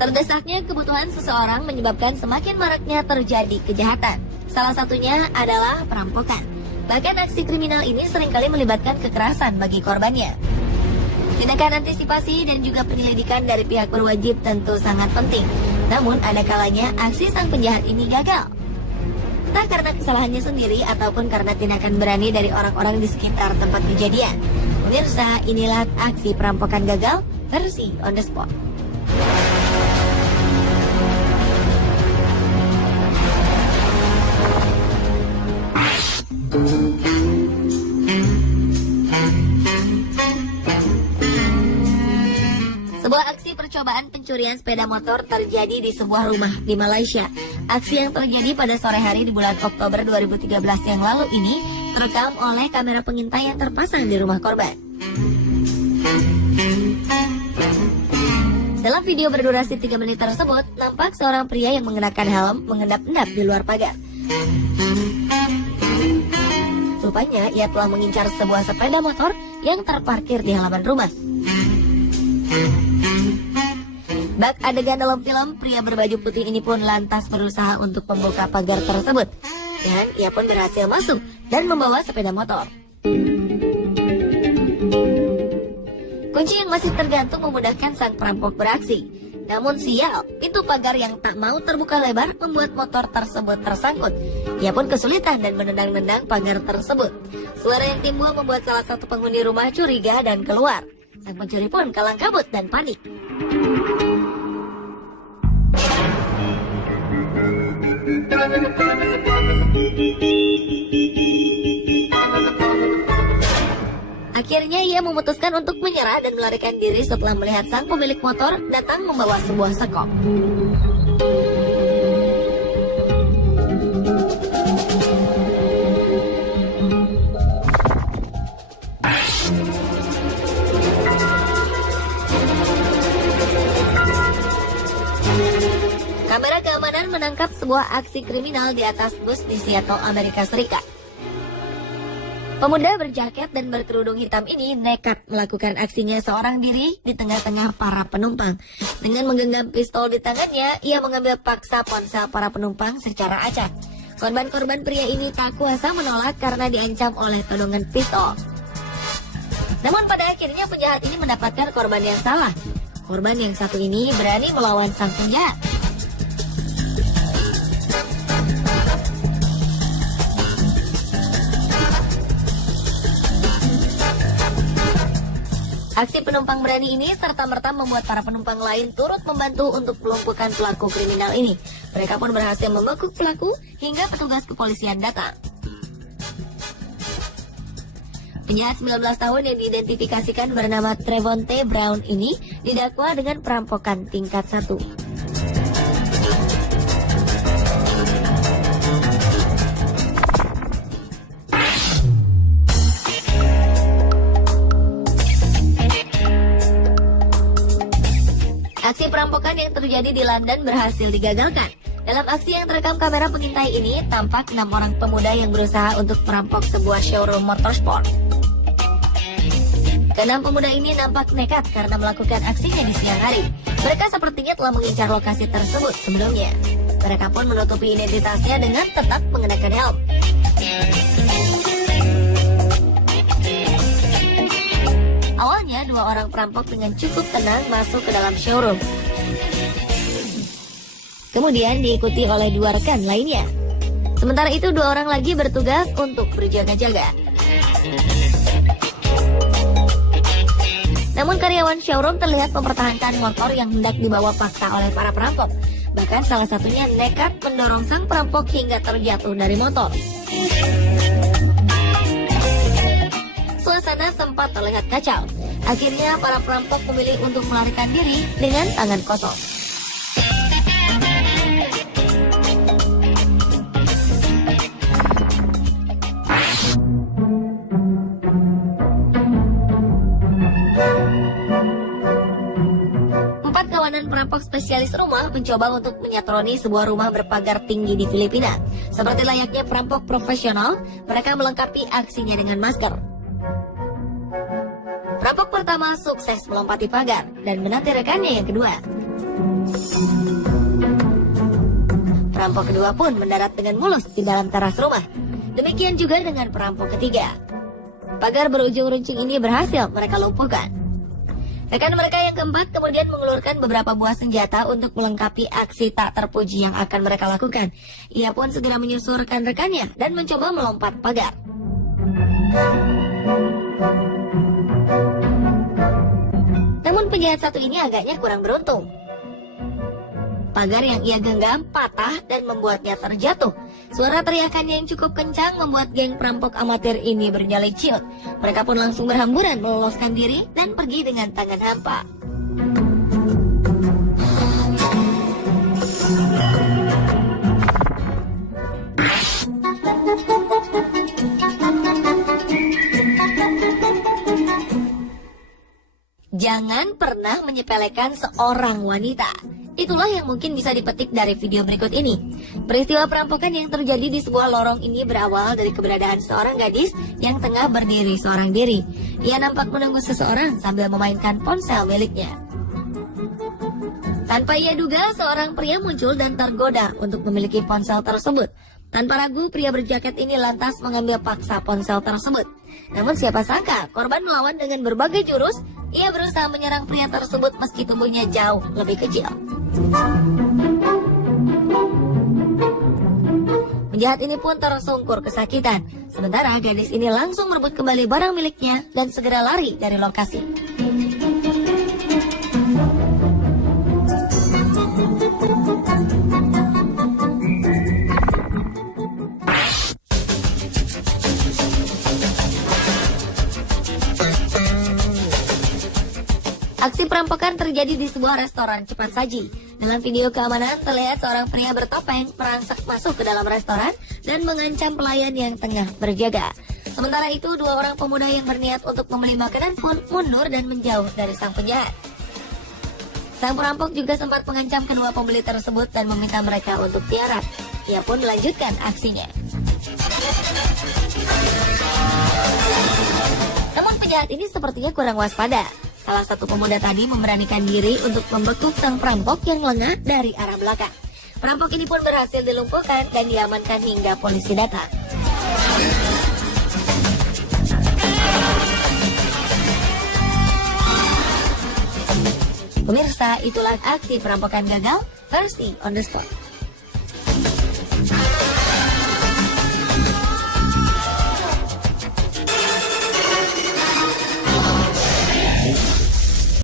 Terdesaknya kebutuhan seseorang menyebabkan semakin maraknya terjadi kejahatan. Salah satunya adalah perampokan. Bahkan aksi kriminal ini seringkali melibatkan kekerasan bagi korbannya. Tindakan antisipasi dan juga penyelidikan dari pihak berwajib tentu sangat penting. Namun ada kalanya aksi sang penjahat ini gagal. Tak karena kesalahannya sendiri ataupun karena tindakan berani dari orang-orang di sekitar tempat kejadian. Pemirsa, inilah aksi perampokan gagal versi on the spot. Sebuah aksi percobaan pencurian sepeda motor terjadi di sebuah rumah di Malaysia. Aksi yang terjadi pada sore hari di bulan Oktober 2013 yang lalu ini terekam oleh kamera pengintai yang terpasang di rumah korban. Dalam video berdurasi 3 menit tersebut, nampak seorang pria yang mengenakan helm mengendap-endap di luar pagar. Rupanya ia telah mengincar sebuah sepeda motor yang terparkir di halaman rumah. Bak adegan dalam film, pria berbaju putih ini pun lantas berusaha untuk membuka pagar tersebut. Dan ia pun berhasil masuk dan membawa sepeda motor. Kunci yang masih tergantung memudahkan sang perampok beraksi. Namun sial, pintu pagar yang tak mau terbuka lebar membuat motor tersebut tersangkut. Ia pun kesulitan dan menendang-nendang pagar tersebut. Suara yang timbul membuat salah satu penghuni rumah curiga dan keluar. Sang pencuri pun kalang kabut dan panik. Akhirnya ia memutuskan untuk menyerah dan melarikan diri setelah melihat sang pemilik motor datang membawa sebuah sekop. Kamera keamanan menangkap sebuah aksi kriminal di atas bus di Seattle, Amerika Serikat. Pemuda berjaket dan berkerudung hitam ini nekat melakukan aksinya seorang diri di tengah-tengah para penumpang. Dengan menggenggam pistol di tangannya, ia mengambil paksa ponsel para penumpang secara acak. Korban-korban pria ini tak kuasa menolak karena diancam oleh todongan pistol. Namun pada akhirnya penjahat ini mendapatkan korban yang salah. Korban yang satu ini berani melawan sang penjahat. Aksi penumpang berani ini serta-merta membuat para penumpang lain turut membantu untuk melumpuhkan pelaku kriminal ini. Mereka pun berhasil membekuk pelaku hingga petugas kepolisian datang. Penjahat 19 tahun yang diidentifikasikan bernama Trevonte Brown ini didakwa dengan perampokan tingkat 1. Aksi perampokan yang terjadi di London berhasil digagalkan. Dalam aksi yang terekam kamera pengintai ini, tampak 6 orang pemuda yang berusaha untuk merampok sebuah showroom motorsport. Keenam pemuda ini nampak nekat karena melakukan aksinya di siang hari. Mereka sepertinya telah mengincar lokasi tersebut sebelumnya. Mereka pun menutupi identitasnya dengan tetap mengenakan helm. Awalnya, 2 orang perampok dengan cukup tenang masuk ke dalam showroom. Kemudian diikuti oleh 2 rekan lainnya. Sementara itu 2 orang lagi bertugas untuk berjaga-jaga. Namun karyawan showroom terlihat mempertahankan motor yang hendak dibawa paksa oleh para perampok. Bahkan salah satunya nekat mendorong sang perampok hingga terjatuh dari motor. Suasana sempat terlihat kacau. Akhirnya para perampok memilih untuk melarikan diri dengan tangan kosong. Perampok spesialis rumah mencoba untuk menyatroni sebuah rumah berpagar tinggi di Filipina. Seperti layaknya perampok profesional, mereka melengkapi aksinya dengan masker. Perampok pertama sukses melompati pagar dan menanti rekannya yang kedua. Perampok kedua pun mendarat dengan mulus di dalam teras rumah. Demikian juga dengan perampok ketiga. Pagar berujung runcing ini berhasil mereka lumpuhkan. Rekan mereka yang keempat kemudian mengeluarkan beberapa buah senjata untuk melengkapi aksi tak terpuji yang akan mereka lakukan. Ia pun segera menyusurkan rekannya dan mencoba melompat pagar. Namun penjahat satu ini agaknya kurang beruntung. Pagar yang ia genggam patah dan membuatnya terjatuh. Suara teriakannya yang cukup kencang membuat geng perampok amatir ini bernyali ciut. Mereka pun langsung berhamburan meloloskan diri dan pergi dengan tangan hampa. Jangan pernah menyepelekan seorang wanita. Itulah yang mungkin bisa dipetik dari video berikut ini. Peristiwa perampokan yang terjadi di sebuah lorong ini berawal dari keberadaan seorang gadis yang tengah berdiri seorang diri. Ia nampak menunggu seseorang sambil memainkan ponsel miliknya. Tanpa ia duga, seorang pria muncul dan tergoda untuk memiliki ponsel tersebut. Tanpa ragu, pria berjaket ini lantas mengambil paksa ponsel tersebut. Namun siapa sangka, korban melawan dengan berbagai jurus. Ia berusaha menyerang pria tersebut meski tubuhnya jauh lebih kecil. Penjahat ini pun tersungkur kesakitan. Sementara gadis ini langsung merebut kembali barang miliknya dan segera lari dari lokasi. Aksi perampokan terjadi di sebuah restoran cepat saji. Dalam video keamanan terlihat seorang pria bertopeng merangsak masuk ke dalam restoran dan mengancam pelayan yang tengah berjaga. Sementara itu, dua orang pemuda yang berniat untuk membeli makanan pun mundur dan menjauh dari sang penjahat. Sang perampok juga sempat mengancam kedua pembeli tersebut dan meminta mereka untuk tiarap. Ia pun melanjutkan aksinya. Namun penjahat ini sepertinya kurang waspada. Salah satu pemuda tadi memberanikan diri untuk membekuk sang perampok yang lengah dari arah belakang. Perampok ini pun berhasil dilumpuhkan dan diamankan hingga polisi datang. Pemirsa, itulah aksi perampokan gagal versi On The Spot.